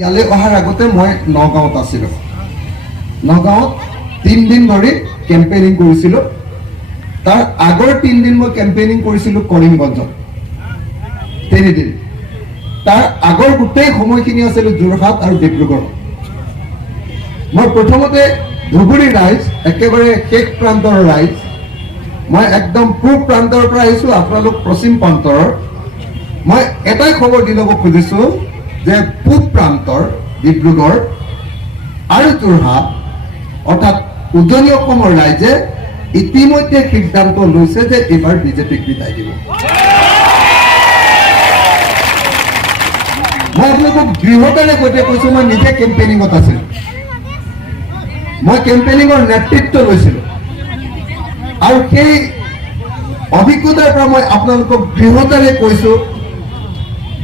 ইয়ালৈ অহাৰ আগতে মই নগাঁৱত আছিলোঁ। নগাঁৱত 3 দিন ধৰি কেম্পেইনিং কৰিছিলোঁ। তাৰ আগৰ 3 দিন মই কেম্পেইনিং কৰিছিলোঁ কৰিমগঞ্জত 3 দিন। তাৰ আগৰ গোটেই সময়খিনি আছিলোঁ যোৰহাট আৰু ডিব্ৰুগড়। মই প্ৰথমতে ধুবুৰী ৰাইজ, একেবাৰে শেষ প্ৰান্তৰ ৰাইজ, মই একদম পূব প্ৰান্তৰ পৰা আহিছোঁ, আপোনালোক পশ্চিম প্ৰান্তৰ। মই এটাই খবৰ দি ল'ব খুজিছোঁ যে পূব প্ৰান্তৰ ডিব্ৰুগড় আৰু যোৰহাট অৰ্থাৎ উজনি অসমৰ ৰাইজে ইতিমধ্যে সিদ্ধান্ত লৈছে যে এইবাৰ বিজেপিক বিদায় দিব। মই আপোনালোকক দৃঢ়তাৰে সৈতে কৈছোঁ, মই নিজে কেম্পেইনিঙত আছিলোঁ, মই কেম্পেইনিঙৰ নেতৃত্ব লৈছিলোঁ আৰু সেই অভিজ্ঞতাৰ পৰা মই আপোনালোকক দৃঢ়তাৰে কৈছোঁ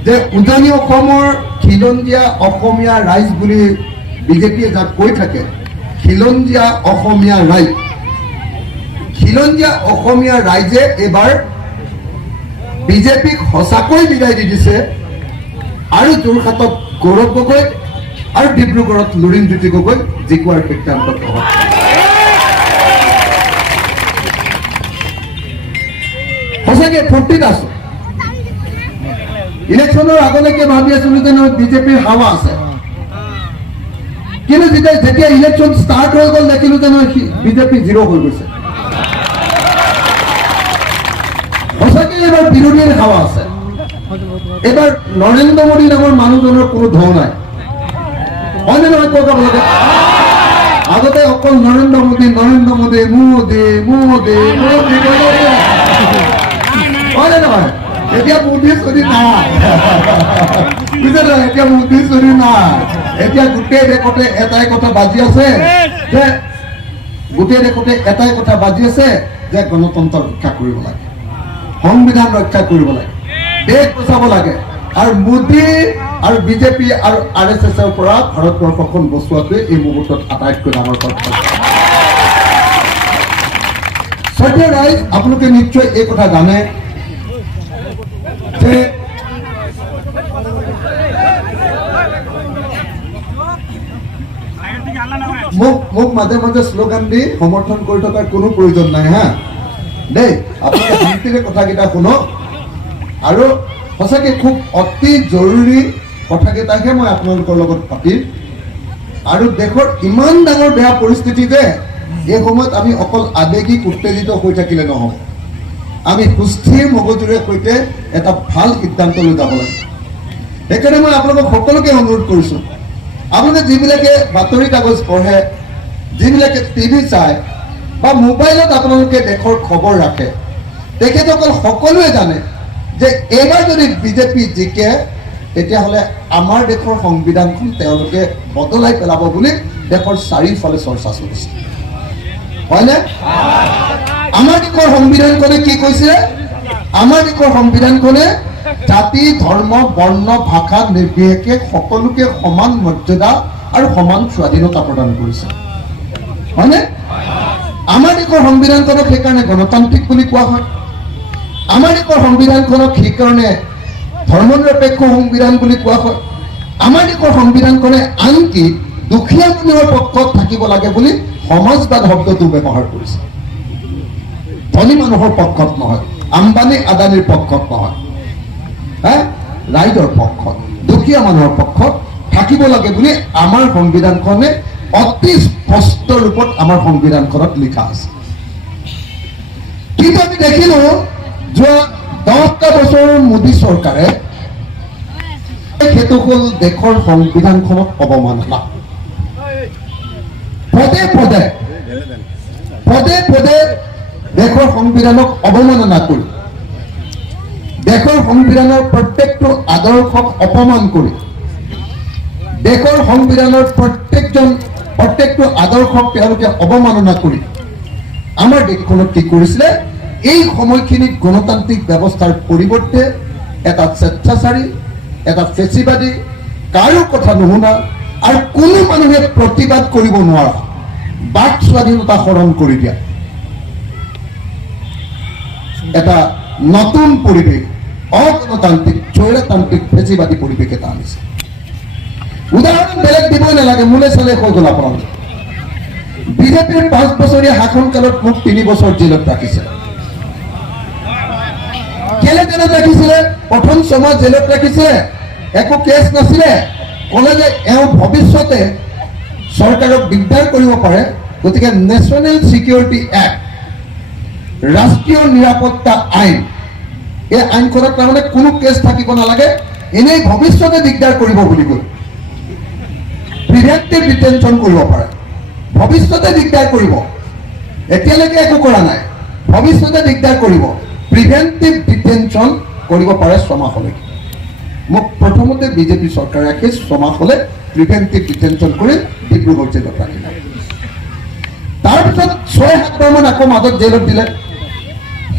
যে উজনি অসমৰ খিলঞ্জীয়া অসমীয়া ৰাইজ বুলি বিজেপিয়ে যাক কৈ থাকে, খিলঞ্জীয়া অসমীয়া ৰাইজ, খিলঞ্জীয়া অসমীয়া ৰাইজে এইবাৰ বিজেপিক সঁচাকৈ বিদায় দি দিছে আৰু যোৰহাটত গৌৰৱ গগৈ আৰু ডিব্ৰুগড়ত লুৰিণজ্যোতি গগৈ জিকোৱাৰ সিদ্ধান্ত গ্ৰহণ। সঁচাকৈ ফূৰ্তিত আছো। ইলেকশ্যনৰ আগলৈকে ভাবি আছিলো যে বিজেপিৰ হাৱা আছে, কিন্তু যেতিয়া ইলেকশ্যন ষ্টাৰ্ট হৈ গ'ল দেখিলো যে বিজেপি জিৰ' হৈ গৈছে। সঁচাকৈ এইবাৰ বিৰোধীৰ হাৱা আছে। এইবাৰ নৰেন্দ্ৰ মোদী নামৰ মানুহজনৰ কোনো ঢৌ নাই, হয়নে নহয় কওক আপোনালোকে? আগতে অকল নৰেন্দ্ৰ মোদী মোদী মোদী হয়নে নহয়? এতিয়া মোদী চলি নাই, বুজিছে নহয়? এতিয়া মোদী চলি নাই। এতিয়া গোটেই দেশতে এটাই কথা বাজি আছে যে যে গণতন্ত্ৰ ৰক্ষা কৰিব লাগে, সংবিধান ৰক্ষা কৰিব লাগে, দেশ বচাব লাগে। আৰু মোদী আৰু বিজেপি আৰু RSSৰ পৰা ভাৰতবৰ্ষখন বচোৱাটোৱে এই মুহূৰ্তত আটাইতকৈ ডাঙৰ কথা। শ্ৰদ্ধেয় ৰাইজ, আপোনালোকে নিশ্চয় এই কথা জানে যে মোক মাজে মাজে শ্লোগান দি সমৰ্থন কৰি থকাৰ কোনো প্ৰয়োজন নাই হা দেই। আপোনালোকে শান্তিৰে কথাকেইটা শুনক আৰু সঁচাকৈ খুব অতি জৰুৰী কথাকেইটাহে মই আপোনালোকৰ লগত পাতিম। আৰু দেশৰ ইমান ডাঙৰ বেয়া পৰিস্থিতি যে এই সময়ত আমি অকল আৱেগিক উত্তেজিত হৈ থাকিলে নহ'ব, আমি সুস্থিৰ মগজুৰে সৈতে এটা ভাল সিদ্ধান্ত লৈ যাব লাগে। সেইকাৰণে মই আপোনালোকক সকলোকে অনুৰোধ কৰিছোঁ, আপোনালোকে যিবিলাকে বাতৰি কাগজ পঢ়ে, যিবিলাকে TV চায় বা মোবাইলত আপোনালোকে দেশৰ খবৰ ৰাখে, তেখেতসকল সকলোৱে জানে যে এইবাৰ যদি বিজেপি জিকে তেতিয়াহ'লে আমাৰ দেশৰ সংবিধানখন তেওঁলোকে বদলাই পেলাব বুলি দেশৰ চাৰিওফালে চৰ্চা চলিছে, হয়নে? আমাৰ দেশৰ সংবিধানখনে কি কৈছে? আমাৰ দেশৰ সংবিধানখনে জাতি, ধৰ্ম, বৰ্ণ, ভাষা নিৰ্বিশেষে সকলোকে সমান মৰ্যাদা আৰু সমান স্বাধীনতা প্ৰদান কৰিছে, হয়নে? আমাৰ দেশৰ সংবিধানখনক সেইকাৰণে গণতান্ত্ৰিক বুলি কোৱা হয়। আমাৰ দেশৰ সংবিধানখনক সেইকাৰণে ধৰ্মনিৰপেক্ষ সংবিধান বুলি কোৱা হয়। আমাৰ দেশৰ সংবিধানখনে আনকি দুখীয়া মানুহৰ পক্ষত থাকিব লাগে বুলি সমাজবাদ শব্দটো ব্যৱহাৰ কৰিছে। ধনী মানুহৰ পক্ষত নহয়, আম্বানী আদানীৰ পক্ষত নহয়, ৰাইজৰ পক্ষত, দুখীয়া মানুহৰ পক্ষত থাকিব লাগে বুলি আমাৰ সংবিধানখনে অতি স্পষ্ট ৰূপত আমাৰ সংবিধানখনত লিখা আছে। কিন্তু আমি দেখিলো যোৱা 10টা বছৰৰ মোদী চৰকাৰে সেইটো হ'ল দেশৰ সংবিধানখনক অৱমাননা। পদে পদে দেশৰ সংবিধানক অৱমাননা কৰি, দেশৰ সংবিধানৰ প্ৰত্যেকটো আদৰ্শক অপমান কৰি, দেশৰ সংবিধানৰ প্ৰত্যেকটো আদৰ্শক তেওঁলোকে অৱমাননা কৰি আমাৰ দেশখনত কি কৰিছিলে? এই সময়খিনিত গণতান্ত্ৰিক ব্যৱস্থাৰ পৰিৱৰ্তে এটা স্বেচ্ছাচাৰী, এটা ফেচিবাদী, কাৰো কথা নুশুনা আৰু কোনো মানুহে প্ৰতিবাদ কৰিব নোৱাৰা বাক স্বাধীনতা হৰণ কৰি দিয়া এটা নতুন পৰিৱেশ, অগণতান্ত্ৰিক, স্বৈৰতান্ত্ৰিক, ফেচিবাদী পৰিৱেশ এটা আনিছে। উদাহৰণ বেলেগ দিবই নালাগে, মোলে চালে হৈ গ'ল আপোনালোকে। বিজেপিৰ 5 বছৰীয়া শাসনকালত মোক 3 বছৰ জেলত ৰাখিছে। কেলে জেলত ৰাখিছিলে? প্ৰথম ছমাহ জেলত ৰাখিছে, একো কেছ নাছিলে, ক'লে যে এওঁ ভৱিষ্যতে চৰকাৰক দিগদাৰ কৰিব পাৰে, গতিকে নেশ্যনেল ছিকিউৰিটি এক্ট, ৰাষ্ট্ৰীয় নিৰাপত্তা আইন, এই আইনখনত তাৰমানে কোনো কেছ থাকিব নালাগে, এনেই ভৱিষ্যতে দিগদাৰ কৰিব বুলি কৈ প্ৰিভেণ্টিভ ডিটেনশ্যন কৰিব পাৰে। ভৱিষ্যতে দিগদাৰ কৰিব, এতিয়ালৈকে একো কৰা নাই, ভৱিষ্যতে দিগদাৰ কৰিব, প্ৰিভেণ্টিভ ডিটেনশ্যন কৰিব পাৰে 6 মাহলৈকে। মোক প্ৰথমতে বিজেপি চৰকাৰে ৰাখি 6 মাহলৈ প্ৰিভেণ্টিভ ডিটেনশ্যন কৰি ডিব্ৰুগড় জেলত ৰাখিলে। তাৰপিছত 6-7 বাৰমান আকৌ মাজত জেলত দিলে।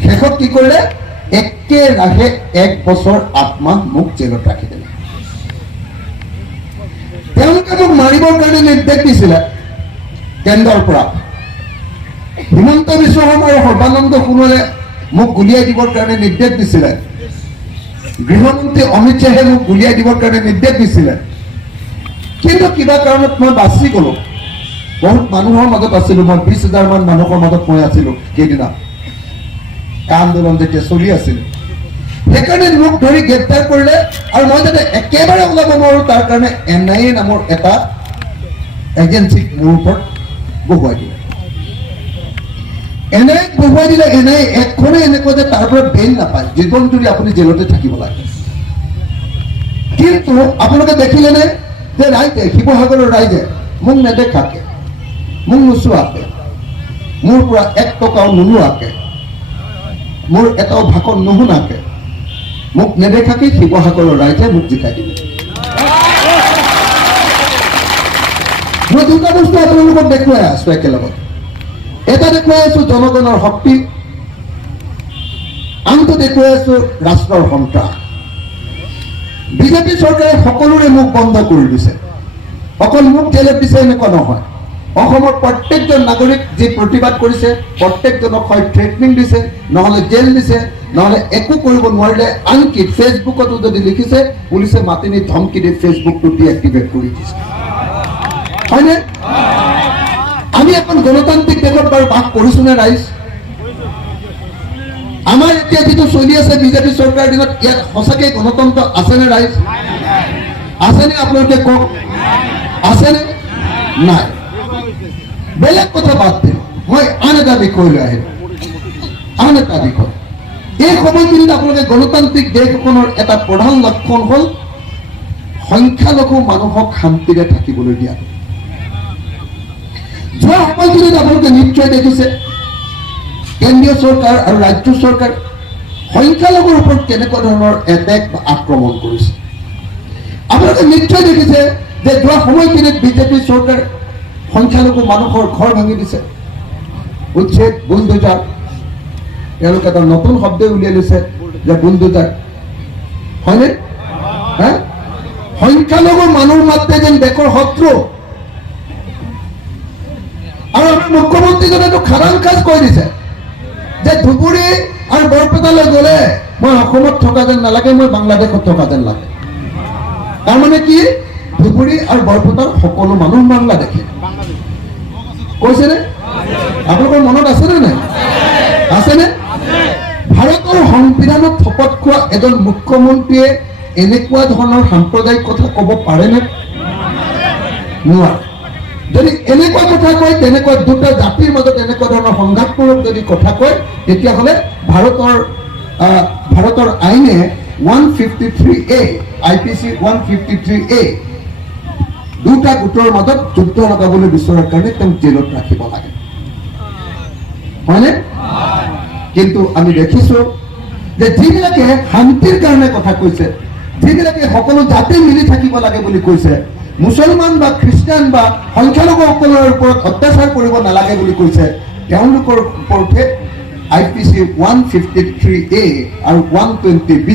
শেষত কি কৰিলে? একেৰাহে 1 বছৰ 8 মাহ মোক জেলত ৰাখি দিলে। তেওঁলোকে মোক মাৰিবৰ কাৰণে নিৰ্দেশ দিছিলে কেন্দ্ৰৰ পৰা। হিমন্ত বিশ্ব শৰ্মা আৰু সৰ্বানন্দ সোণোৱালে মোক গুলিয়াই দিবৰ কাৰণে নিৰ্দেশ দিছিলে। গৃহমন্ত্ৰী অমিত শ্বাহে মোক গুলিয়াই দিবৰ কাৰণে নিৰ্দেশ দিছিলে। কিন্তু কিবা কাৰণত মই বাচি গ'লো। বহুত মানুহৰ মাজত আছিলোঁ, মই 20,000 মান মানুহৰ মাজত মই আছিলোঁ সেইদিনা আন্দোলন যেতিয়া চলি আছিল। সেইকাৰণে মোক ধৰি গ্ৰেপ্তাৰ কৰিলে, আৰু মই যাতে একেবাৰে ওলাব নোৱাৰো তাৰ কাৰণে NIA নামৰ এটা এজেঞ্চিক মোৰ ওপৰত বহুৱাই দিলে। NIA বহুৱাই দিলে। NIA একখনে এনেকুৱা যে তাৰ পৰা বেইল নাপায়, জীৱন জুৰি আপুনি জেলতে থাকিব লাগে। কিন্তু আপোনালোকে দেখিলেনে যে ৰাইজে, শিৱসাগৰৰ ৰাইজে মোক নেদেখাকে, মোক নোচোৱাকে, মোৰ পৰা 1 টকাও নোলোৱাকে, মোৰ এটাও ভাষণ নুশুনাকে, মোক নেদেখাকে শিৱসাগৰৰ ৰাইজে মোক জিকাই দিলে। মই 2টা বস্তু আপোনালোকক দেখুৱাই আছো একেলগত। এটা দেখুৱাই আছো জনগণৰ শক্তি, আনটো দেখুৱাই আছো ৰাষ্ট্ৰৰ সন্ত্ৰাস। বিজেপি চৰকাৰে সকলোৰে মুখ বন্ধ কৰি দিছে। অকল মোক জেলত দিছে এনেকুৱা নহয়, অসমৰ প্ৰত্যেকজন নাগৰিক যি প্ৰতিবাদ কৰিছে প্ৰত্যেকজনক হয় থ্ৰেটনিং দিছে, নহ'লে জেল দিছে, নহ'লে একো কৰিব নোৱাৰিলে। আনকি ফেচবুকতো যদি লিখিছে, পুলিচে মাতি নি ধমকি দি ফেচবুকটো ডিএক্টিভেট কৰি দিছে। হয়নে? আমি এখন গণতান্ত্ৰিক দেশত বাৰু বাস কৰিছো নে ৰাইজ? আমাৰ এতিয়া যিটো চলি আছে বিজেপি চৰকাৰৰ দিনত, ইয়াত সঁচাকৈ গণতন্ত্ৰ আছেনে ৰাইজ? আছেনে? আপোনালোকে কওক, আছেনে? নাই। বেলেগ কথা বাদ দিম, মই আন এটা বিষয়লৈ আহিম। আন এটা বিষয়, এই সময়খিনিত আপোনালোকে গণতান্ত্ৰিক দেশ এখনৰ এটা প্ৰধান লক্ষণ হ'ল সংখ্যালঘু মানুহক শান্তিৰে থাকিবলৈ দিয়া। যোৱা সময়খিনিত আপোনালোকে নিশ্চয় দেখিছে কেন্দ্ৰীয় চৰকাৰ আৰু ৰাজ্য চৰকাৰ সংখ্যালঘুৰ ওপৰত কেনেকুৱা ধৰণৰ এটেক বা আক্ৰমণ কৰিছে। আপোনালোকে নিশ্চয় দেখিছে যে যোৱা সময়খিনিত বিজেপি চৰকাৰ সংখ্যালঘু মানুহৰ ঘৰ ভাঙি দিছে, উচ্ছেদ, বুলডোজাৰ। তেওঁলোকে এটা নতুন শব্দই উলিয়াই লৈছে যে বুলডোজাৰ। হয়নে? সংখ্যালঘু মানুহ মাত্ৰে যেন দেশৰ শত্ৰু। আৰু আমাৰ মুখ্যমন্ত্ৰীজনেতো খাৰাং কাজ কৈ দিছে যে ধুবুৰী আৰু বৰপেটালৈ গ'লে মই অসমত থকা যেন নালাগে, মই বাংলাদেশত থকা যেন লাগে। তাৰমানে কি? ধুবুৰী আৰু বৰপেটাৰ সকলো মানুহ বাংলাদেশী। কৈছেনে? আপোনালোকৰ মনত আছেনে নাই? আছেনে? ভাৰতৰ সংবিধানত শপত খোৱা এজন মুখ্যমন্ত্ৰীয়ে এনেকুৱা ধৰণৰ সাম্প্ৰদায়িক কথা ক'ব পাৰেনে? নোৱাৰে। যদি এনেকুৱা কথা কয়, তেনেকুৱা দুটা জাতিৰ মাজত এনেকুৱা ধৰণৰ সংঘাতমূলক যদি কথা কয়, তেতিয়াহ'লে ভাৰতৰ আইনে 153A, IPC 153A, দুটা গোটৰ মাজত যুদ্ধ লগাবলৈ বিচৰাৰ কাৰণে তেওঁক জেলত ৰাখিব লাগে। হয়নে? কিন্তু আমি দেখিছো যে যিবিলাকে শান্তিৰ কাৰণে কথা কৈছে, যিবিলাকে সকলো জাতি মিলি থাকিব লাগে বুলি কৈছে, মুছলমান বা খ্ৰীষ্টান বা সংখ্যালঘুসকলৰ ওপৰত অত্যাচাৰ কৰিব নালাগে বুলি কৈছে, তেওঁলোকৰ ওপৰতে IPC 153A আৰু 120B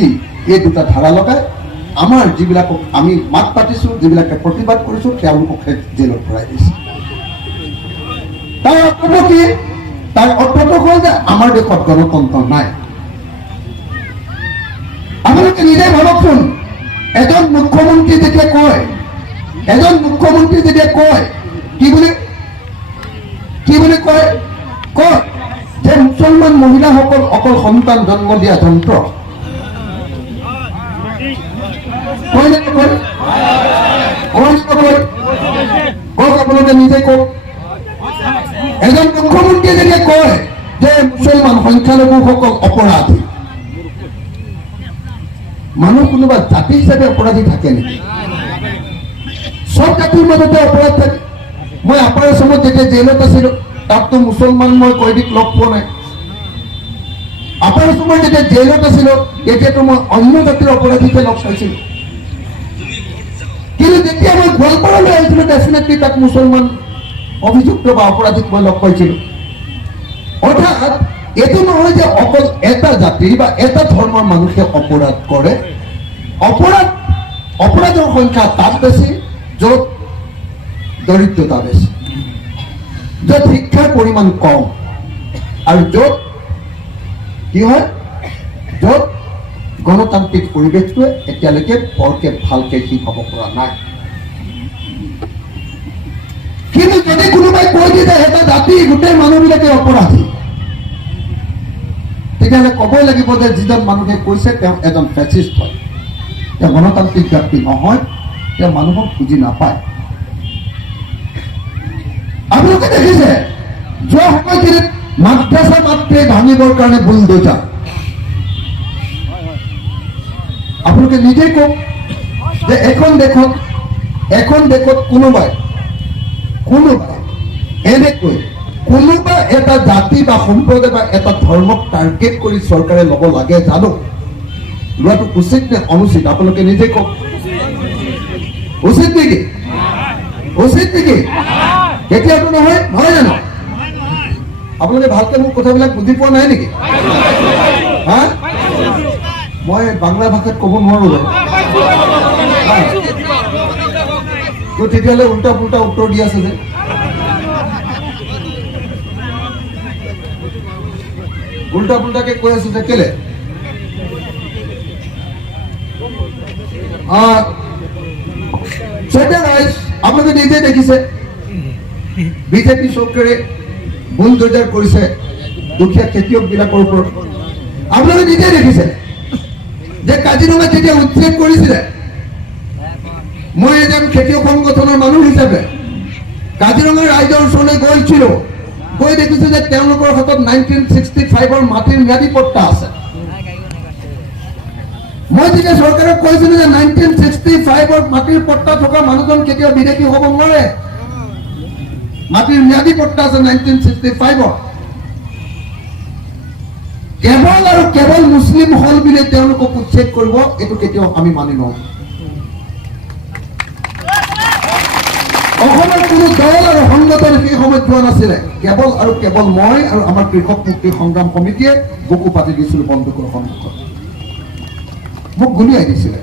এই দুটা ধাৰা লগাই আমাৰ যিবিলাকক আমি মাত পাতিছো, যিবিলাকে প্ৰতিবাদ কৰিছো, তেওঁলোকক জেলত ভৰাই দিছে। তাৰ অৰ্থ কি? তাৰ অৰ্থটো হ'ল যে আমাৰ দেশত গণতন্ত্ৰ নাই। আপোনালোকে নিজে ভাবকচোন, এজন মুখ্যমন্ত্ৰী যেতিয়া কয় এজন মুখ্যমন্ত্ৰী যেতিয়া কয় কি বুলি কয় যে মুছলমান মহিলাসকল অকল সন্তান জন্ম দিয়া যন্ত্ৰ। কয় নে নকয়? কওক, আপোনালোকে নিজে কওক। এজন মুখ্যমন্ত্ৰীয়ে যেতিয়া কয় যে মুছলমান সংখ্যালঘুসকল অপৰাধী, মানুহ কোনোবা জাতি হিচাপে অপৰাধী থাকে নেকি? সব জাতিৰ মাজতে অপৰাধ থাকে। মই আপাৰ আছামত যেতিয়া জেলত আছিলো তাততো মুছলমান মই কয়দীক লগ পোৱা নাই। আপাৰ আছামত যেতিয়া জেলত আছিলো তেতিয়াতো মই অন্য জাতিৰ অপৰাধীকে লগ পাইছিলো। কিন্তু যেতিয়া মই গোৱালপাৰালৈ আহিছিলো ডেফিনেটলি তাত মুছলমান অভিযুক্ত বা অপৰাধীক মই লগ পাইছিলো। অৰ্থাৎ এইটো নহয় যে অকল এটা জাতি বা এটা ধৰ্মৰ মানুহে অপৰাধ কৰে। অপৰাধৰ সংখ্যা তাত বেছি য'ত দৰিদ্ৰতা বেছি, য'ত শিক্ষাৰ পৰিমাণ কম, আৰু য'ত কি হয়, য'ত গণতান্ত্ৰিক পৰিৱেশটোৱে এতিয়ালৈকে বৰকে ভালকে ঠিক হ'ব পৰা নাই। কিন্তু যদি কোনোবাই কৈ দিয়ে যে এটা জাতি গোটেই মানুহবিলাকে অপৰাধী, তেতিয়াহ'লে ক'বই লাগিব যে যিজন মানুহে কৈছে তেওঁ এজন ফেচিষ্ট হয়, তেওঁ গণতান্ত্ৰিক ব্যক্তি নহয়, তেওঁ মানুহক বুজি নাপায়। আপোনালোকে দেখিছে যোৱা সময়খিনিত মাদ্ৰাছা মাত্ৰে ভাঙিবৰ কাৰণে বুলডোজাৰ। আপোনালোকে নিজেই কওক যে এখন দেশত কোনোবাই এনেকৈ কোনোবা এটা জাতি বা সম্প্ৰদায় বা এটা ধৰ্মক টাৰ্গেট কৰি চৰকাৰে ল'ব লাগে জানো? লোৱাটো উচিত নে অনুচিত? আপোনালোকে নিজে কওক। উচিত নেকি? কেতিয়াতো নহয়, নহয় জানো? আপোনালোকে ভালকে মোক কথাবিলাক বুজি পোৱা নাই নেকি? হা, মই বাংলা ভাষাত ক'ব নোৱাৰো বাৰু। তো তেতিয়াহ'লে উল্টা পুল্টা উত্তৰ দি আছে যে। উল্টা পুল্টাকে কৈ আছে যে কেলে? আপোনালোকে নিজে দেখিছে বিজেপি চৰকাৰে বুলডোজাৰ কৰিছে দুখীয়া খেতিয়কবিলাকৰ ওপৰত। আপোনালোকে নিজে দেখিছে যে কাজিৰঙা যেতিয়া উচ্ছেদ কৰিছিলে, মই এজন খেতিয়ক সংগঠনৰ মানুহ হিচাপে কাজিৰঙা ৰাইজৰ ওচৰলৈ গৈছিলো। গৈ দেখিছো যে তেওঁলোকৰ হাতত 1965ৰ মাটিৰ ম্যাদী পট্টা আছে। মই যেতিয়া চৰকাৰক কৈছিলো যে 1965ৰ মাটিৰ পট্টা থকা মানুহজন কেতিয়াও বিদেশী হ'ব নোৱাৰে, মাটিৰ ম্যাদী পট্টা আছে 1965ৰ, কেৱল আৰু কেৱল মুছলিম হল বুলি তেওঁলোকক উচ্ছেদ কৰিব, এইটো কেতিয়াও আমি মানি লওঁ। অসমৰ কোনো দল আৰু সংগঠন সেই সময়ত যোৱা নাছিলে, কেৱল আৰু কেৱল মই আৰু আমাৰ কৃষক মুক্তি সংগ্ৰাম সমিতিয়ে বুকু পাতি দিছিলো বন্দুকৰ সন্মুখত। মোক গুলিয়াই দিছিলে,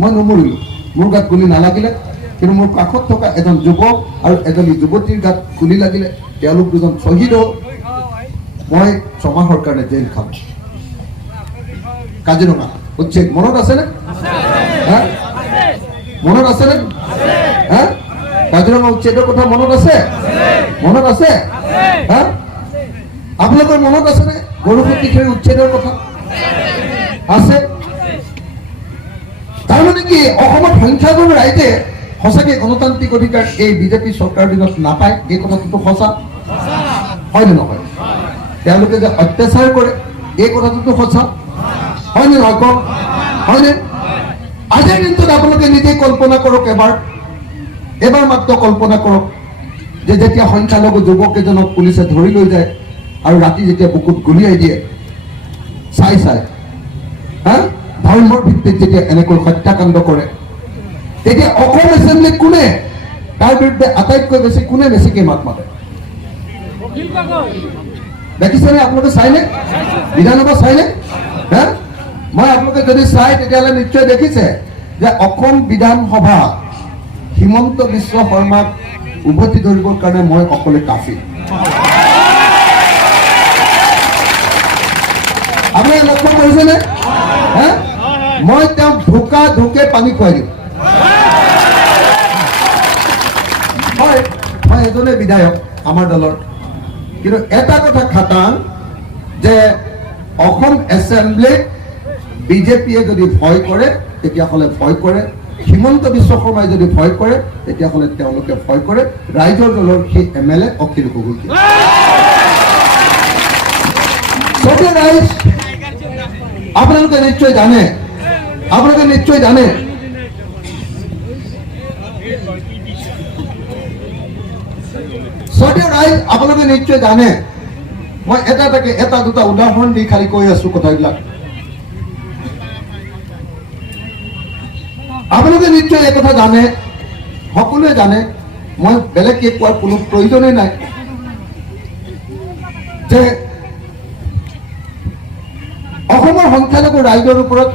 মই নমৰিলো, মোৰ গাত গুলি নালাগিলে, কিন্তু মোৰ কাষত থকা এজন যুৱক আৰু এজনী যুৱতীৰ গাত গুলি লাগিলে, তেওঁলোক দুজন শ্বহীদ হ'ল। মই 6 মাহৰ কাৰণে জেল খালো। কাজিৰঙা উচ্ছেদ মনত আছেনে? মনত আছেনে? কাজিৰঙা উচ্ছেদৰ কথা মনত আছে? মনত আছে? আপোনালোকৰ মনত আছেনে গৰুসুতি খেৰী উচ্ছেদৰ কথা? আছে। তাৰমানে কি অসমত সংখ্যালঘু ৰাইজে সঁচাকে গণতান্ত্ৰিক অধিকাৰ এই বিজেপি চৰকাৰৰ দিনত নাপায়, এই কথাটোতো সঁচা হয় নে নহয়? তেওঁলোকে যে অত্যাচাৰ কৰে এই কথাটোতো সঁচা হয় নে নহয়? কওক, হয়নে? আজিৰ দিনটোত আপোনালোকে নিজে কল্পনা কৰক, এবাৰ মাত্ৰ কল্পনা কৰক যে যেতিয়া সংখ্যালঘু যুৱক এজনক পুলিচে ধৰি লৈ যায় আৰু ৰাতি যেতিয়া বুকুত গুলিয়াই দিয়ে, চাই ধৰ্মৰ ভিত্তিত যেতিয়া এনেকৈ হত্যাকাণ্ড কৰে, তেতিয়া অসম এছেম্বলিত কোনে তাৰ বিৰুদ্ধে আটাইতকৈ বেছি কোনে বেছিকে মাত মাতে? দেখিছেনে আপোনালোকে? চাইনে? বিধানসভা চাইনে? মই আপোনালোকে যদি চাই তেতিয়াহ'লে নিশ্চয় দেখিছে যে অসম বিধানসভা হিমন্ত বিশ্ব শৰ্মাক উভতি ধৰিবৰ কাৰণে মই অকলে কাফি। আপুনি লক্ষ্য কৰিছেনে? মই তেওঁক ঢোকে পানী খুৱাই দিম। সেইজনে বিধায়ক আমাৰ দলৰ, কিন্তু এটা কথা খাটাং যে অসম এছেম্বলিত বিজেপিয়ে যদি ভয় কৰে তেতিয়াহ'লে ভয় কৰে, হিমন্ত বিশ্ব শৰ্মাই যদি ভয় কৰে তেতিয়াহ'লে তেওঁলোকে ভয় কৰে ৰাইজৰ দলৰ সেই MLA অখিল গগৈক। ৰাইজ আপোনালোকে নিশ্চয় জানে, ৰাইজ আপোনালোকে নিশ্চয় জানে, মই এটা দুটা উদাহৰণ দি খালি কৈ আছো কথাবিলাক। আপোনালোকে নিশ্চয় এই কথা জানে, সকলোৱে জানে, মই বেলেগকে কোৱাৰ কোনো প্ৰয়োজনেই নাই যে অসমৰ সংখ্যালঘু ৰাইজৰ ওপৰত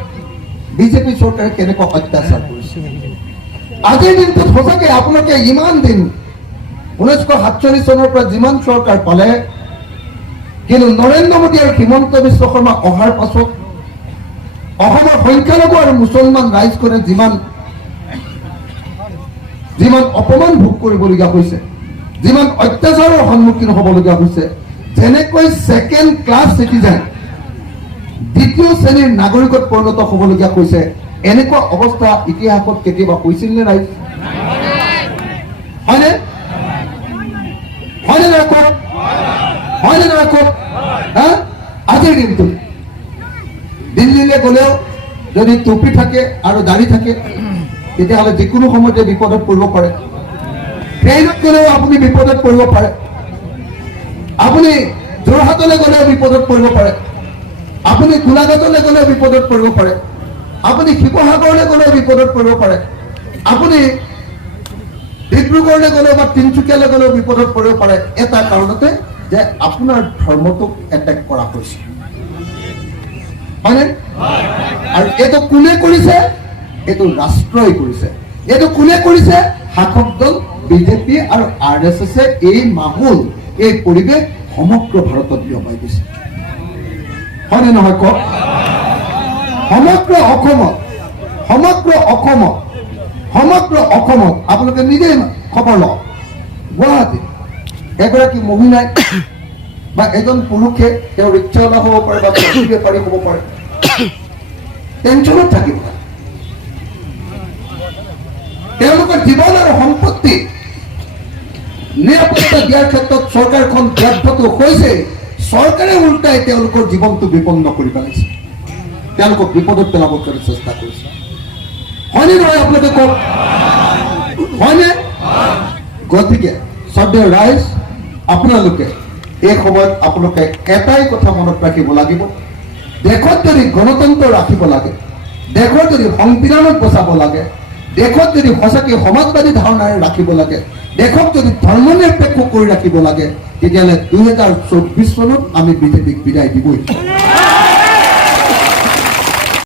বিজেপি চৰকাৰে কেনেকুৱা অত্যাচাৰ কৰিছে। আজিৰ দিনটোত সঁচাকৈ আপোনালোকে ইমান দিন 1947 চনৰ পৰা যিমান চৰকাৰ পালে, কিন্তু নৰেন্দ্ৰ মোদী আৰু হিমন্ত বিশ্ব শৰ্মা অহাৰ পাছত অসমৰ সংখ্যালঘু আৰু মুছলমান ৰাইজখনে যিমান অপমান ভোগ কৰিবলগীয়া হৈছে, যিমান অত্যাচাৰৰ সন্মুখীন হ'বলগীয়া হৈছে, যেনেকৈ ছেকেণ্ড ক্লাছ চিটিজেন, দ্বিতীয় শ্ৰেণীৰ নাগৰিকত পৰিণত হ'বলগীয়া হৈছে, এনেকুৱা অৱস্থা ইতিহাসত কেতিয়াবা হৈছিল নে ৰাইজ? হয়নে নহয় কওক? আজিৰ দিনটো দিল্লীলৈ গ'লেও যদি টুপি থাকে আৰু দাড়ি থাকে তেতিয়াহ'লে যিকোনো সময়তে বিপদত পৰিব পাৰে। ট্ৰেইনত গ'লেও আপুনি বিপদত পৰিব পাৰে, আপুনি যোৰহাটলৈ গ'লেও বিপদত পৰিব পাৰে, আপুনি গোলাঘাটলৈ গ'লেও বিপদত পৰিব পাৰে, আপুনি শিৱসাগৰলৈ গ'লেও বিপদত পৰিব পাৰে, আপুনি ডিব্ৰুগড়লৈ গ'লেও বা তিনিচুকীয়ালৈ গ'লেও বিপদত পৰিব পাৰে, এটা কাৰণতে যে আপোনাৰ ধৰ্মটোক এটেক কৰা হৈছে। হয়নে? আৰু এইটো কোনে কৰিছে? এইটো ৰাষ্ট্ৰই কৰিছে। এইটো কোনে কৰিছে? শাসক দল বিজেপি আৰু RSS এই মাহোল, এই পৰিৱেশ সমগ্ৰ ভাৰতত বিয়পাই দিছে। হয়নে নহয় কওক? সমগ্ৰ অসমত আপোনালোকে নিজে খবৰ লওক, গুৱাহাটী এগৰাকী মহিলাই বা এজন পুৰুষে তেওঁ ৰিক্সাৱালা হ'ব পাৰে বা বেপাৰী হ'ব পাৰে, টেনচনত থাকিব। তেওঁলোকৰ জীৱন আৰু সম্পত্তি নিৰাপত্তা দিয়াৰ ক্ষেত্ৰত চৰকাৰখন ব্যৰ্থটো হৈছে। চৰকাৰে উল্টাই তেওঁলোকৰ জীৱনটো বিপন্ন কৰি পেলাইছে, তেওঁলোকক বিপদত পেলাবৰ কাৰণে চেষ্টা কৰিছে। হয়নে নহয় আপোনালোকে কওক? হয়নে? গতিকে শ্ৰদ্ধেয় ৰাইজ, আপোনালোকে এই সময়ত আপোনালোকে এটাই কথা মনত ৰাখিব লাগিব, দেশত যদি গণতন্ত্ৰ ৰাখিব লাগে, দেশত যদি সংবিধানত বচাব লাগে, দেশত যদি সঁচাকৈ সমাজবাদী ধাৰণাৰে ৰাখিব লাগে, দেশক যদি ধৰ্ম নিৰপেক্ষ কৰি ৰাখিব লাগে, তেতিয়াহ'লে 2024 চনত আমি বিজেপিক বিদায় দিবই।